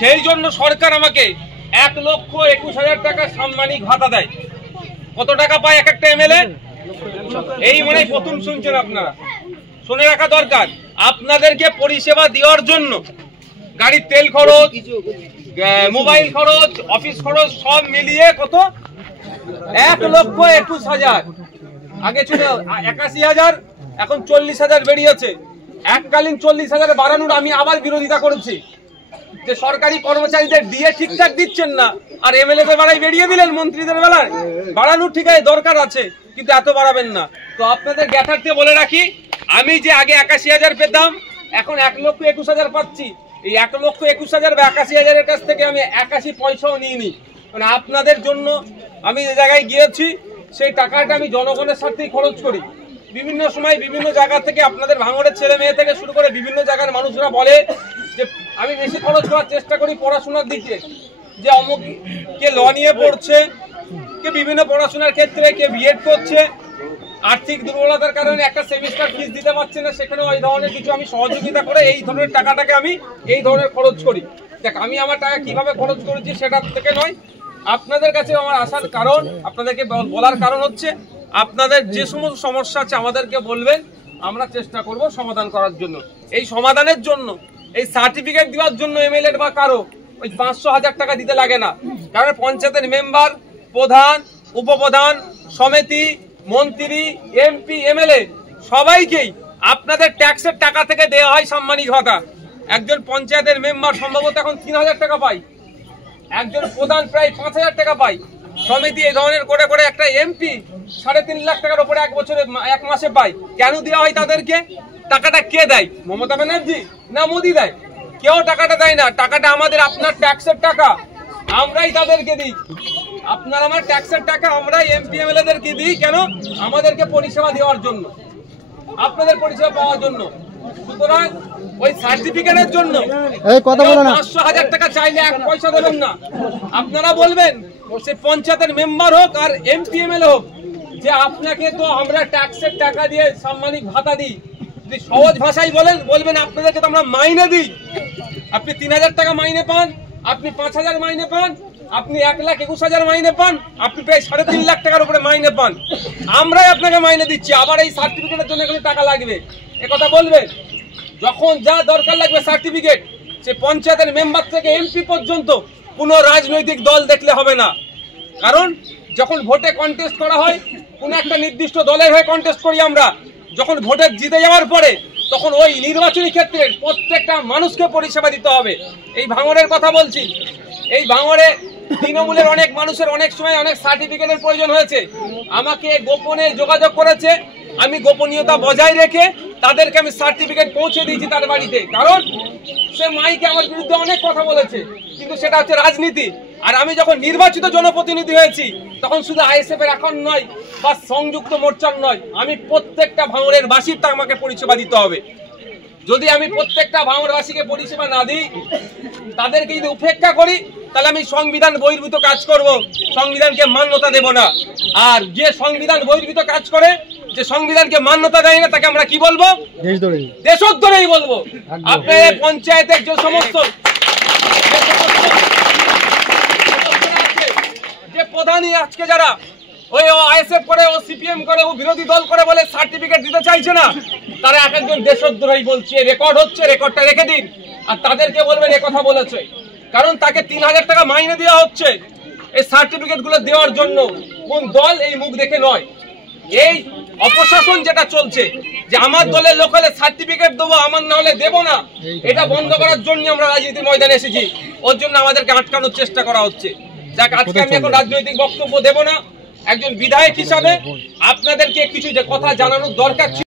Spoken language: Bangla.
সেই জন্য সরকার আমাকে 1,21,000 টাকা সাম্মানিক ভাতা দেয়। কত টাকা পায় এক একটা এমএলএ? এই মনে প্রথম শুনছেন আপনারা, শুনে রাখা দরকার। আপনাদেরকে পরিষেবা দেওয়ার জন্য গাড়ির তেল খরচ, মোবাইল খরচ, অফিস খরচ সব মিলিয়ে কত? 1,21,000। আগে ছিল 81,000, এখন 40,000 বেরিয়েছে। এককালীন 40,000 বাড়ানোর আমি আবার বিরোধিতা করেছি যে সরকারি কর্মচারীদের দিয়ে ঠিকঠাক দিচ্ছেন না, আর এমএলএদের বেলায় বেরিয়ে দিলেন, মন্ত্রীদের বেলায় বাড়ানোর ঠিক আছে, দরকার আছে, কিন্তু এত বাড়াবেন না। তো আপনাদের জ্ঞাতার্থে বলে রাখি, আমি যে আগে 81,000 পেতাম, এখন 1,21,000 পাচ্ছি। এই 1,21,000 বা 81,000-এর কাছ থেকে আমি 81 পয়সাও নিইনি। মানে আপনাদের জন্য আমি যে জায়গায় গিয়েছি সেই টাকাটা আমি জনগণের স্বার্থেই খরচ করি। বিভিন্ন সময় বিভিন্ন জায়গা থেকে আপনাদের ভাঙড়ের ছেলে মেয়ে থেকে শুরু করে বিভিন্ন জায়গার মানুষরা বলে যে আমি বেশি খরচ করার চেষ্টা করি পড়াশোনার দিকে, যে অমুক কে ল নিয়ে পড়ছে, কে বিভিন্ন পড়াশোনার ক্ষেত্রে কে বিএড করছে, আর্থিক দুর্বলতার কারণে একটা সেমিস্টার ফিস দিতে পারছে না, সেখানে ওই ধরনের কিছু আমি সহযোগিতা করে এই ধরনের টাকাটাকে আমি এই ধরনের খরচ করি। দেখ, আমি আমার টাকা কিভাবে খরচ করেছি সেটা থেকে নয়, আপনাদের কাছে আমার আসার কারণ, আপনাদেরকে বলার কারণ হচ্ছে আপনাদের যে সমস্ত সমস্যা আছে আমাদেরকে বলবেন, আমরা চেষ্টা করব সমাধান করার জন্য। এই সমাধানের জন্য, এই সার্টিফিকেট দেওয়ার জন্য এমএলএ বা কারো ওই 500,000 টাকা দিতে লাগে না। কারণ পঞ্চায়েতের মেম্বার, প্রধান, উপপ্রধান, সমিতি, মন্ত্রী, এমপি, এমএলএ সবাইকেই আপনাদের ট্যাক্সের টাকা থেকে দেওয়া হয় সাম্মানিক ভাতা। একজন পঞ্চায়েতের মেম্বার সম্ভবত এখন 3,000 টাকা পায়, একজন প্রধান প্রায় 5,000 টাকা পায়, সমিতি এই ধরনের করে করে একটা এমপি 3.5 লাখ টাকার উপরে এক মাসে পায়। কেন দেওয়া হয় তাদেরকে? টাকাটা কে দেয়? মমতা ব্যানার্জি না মোদি দেয়? কেউ টাকাটা দেয় না। টাকাটা আমাদের, আপনার ট্যাক্সের টাকা, আমরাই তাদেরকে দিই। আপনার আমার ট্যাক্সের টাকা আমরাই এমপি এমএলএদেরকে দিই। কেন? আমাদেরকে পরিষেবা দেওয়ার জন্য, আপনাদের পরিষেবা পাওয়ার জন্য। সুতরাং ওই সার্টিফিকেটের জন্য 500,000 টাকা চাইলে 1 পয়সা দেবেন না। আপনারা বলবেন, সে পঞ্চায়েতের মেম্বার হোক আর এমপি এমএলএ হোক, যে আপনাকে তো আমরা ট্যাক্সের টাকা দিয়ে সাম্মানিক ভাতা দিই। যদি সহজ ভাষায় বলবেন আপনাদেরকে তো আমরা মাইনে দিই। আপনি 3,000 টাকা মাইনে পান, আপনি 5,000 মাইনে পান, আপনি 1,21,000 মাইনে পান, আপনি প্রায় 3.5 লাখ টাকার উপরে মাইনে পান। আমরাই আপনাকে মাইনে দিচ্ছি, আবার এই সার্টিফিকেটের জন্য এখানে টাকা লাগবে, একথা বলবেন। যখন যা দরকার লাগবে সার্টিফিকেট, সে পঞ্চায়েতের মেম্বার থেকে এমপি পর্যন্ত কোনো রাজনৈতিক দল দেখলে হবে না। কারণ যখন ভোটে কন্টেস্ট করা হয়, কোনো একটা নির্দিষ্ট দলের হয়ে কন্টেস্ট করি আমরা, যখন ভোটে জিতে যাওয়ার পরে তখন ওই নির্বাচনী ক্ষেত্রে প্রত্যেকটা মানুষকে পরিষেবা দিতে হবে। এই ভাঙড়ের কথা বলছি, এই ভাঙড়ে তৃণমূলের অনেক মানুষের অনেক সময় অনেক সার্টিফিকেটের প্রয়োজন হয়েছে, আমাকে গোপনে যোগাযোগ করেছে, আমি গোপনীয়তা বজায় রেখে তাদেরকে আমি সার্টিফিকেট পৌঁছে দিয়েছি তার বাড়িতে। কারণ সে মাইকে আমার বিরুদ্ধে অনেক কথা বলেছে, কিন্তু সেটা হচ্ছে রাজনীতি। আর আমি যখন নির্বাচিত জনপ্রতিনিধি হয়েছি, তখন শুধু আইএসএফ এর এখন নয় বা সংযুক্ত মোর্চার নয়, আমি প্রত্যেকটা ভাঙড়ের বাসীর তা আমাকে পরিষেবা দিতে হবে। যদি আমি প্রত্যেকটা ভাঙড়বাসীকে পরিষেবা না দিই, তাদেরকে যদি উপেক্ষা করি, তাহলে আমি সংবিধান বহির্ভূত কাজ করব, সংবিধানকে মান্যতা দেব না। আর যে সংবিধান বহির্ভূত কাজ করে, যে সংবিধানকে মান্যতা দেয় না, তাকে আমরা কি বলবো? দেশদ্রোহী বলবো। আপনার পঞ্চায়েতের যে সমস্ত যে প্রধানই আজকে যারা ওই আইএসএফ করে, ও সিপিএম করে, ও বিরোধী দল করে বলে সার্টিফিকেট দিতে চাইছে না, তারা এক একজন দেশদ্রোহী বলছে। রেকর্ড হচ্ছে, রেকর্ডটা রেখে দিন, আর তাদেরকে বলবেন এ কথা বলেছে। কারণ তাকে 3,000 টাকা মাইনে দেওয়া হচ্ছে এই সার্টিফিকেট গুলো দেওয়ার জন্য। কোন দল? এই মুখ দেখে নয়। এই অপশাসন যেটা চলছে, যে আমার দলের লোক হলে সার্টিফিকেট দেবো, আমার না হলে দেবো না, এটা বন্ধ করার জন্য আমরা রাজনীতির ময়দানে এসেছি। ওর জন্য আমাদেরকে আটকানোর চেষ্টা করা হচ্ছে। যাক, আজকে আমি এখন রাজনৈতিক বক্তব্য দেব না। একজন বিধায়ক হিসাবে আপনাদেরকে কিছু কথা জানানোর দরকার ছিল।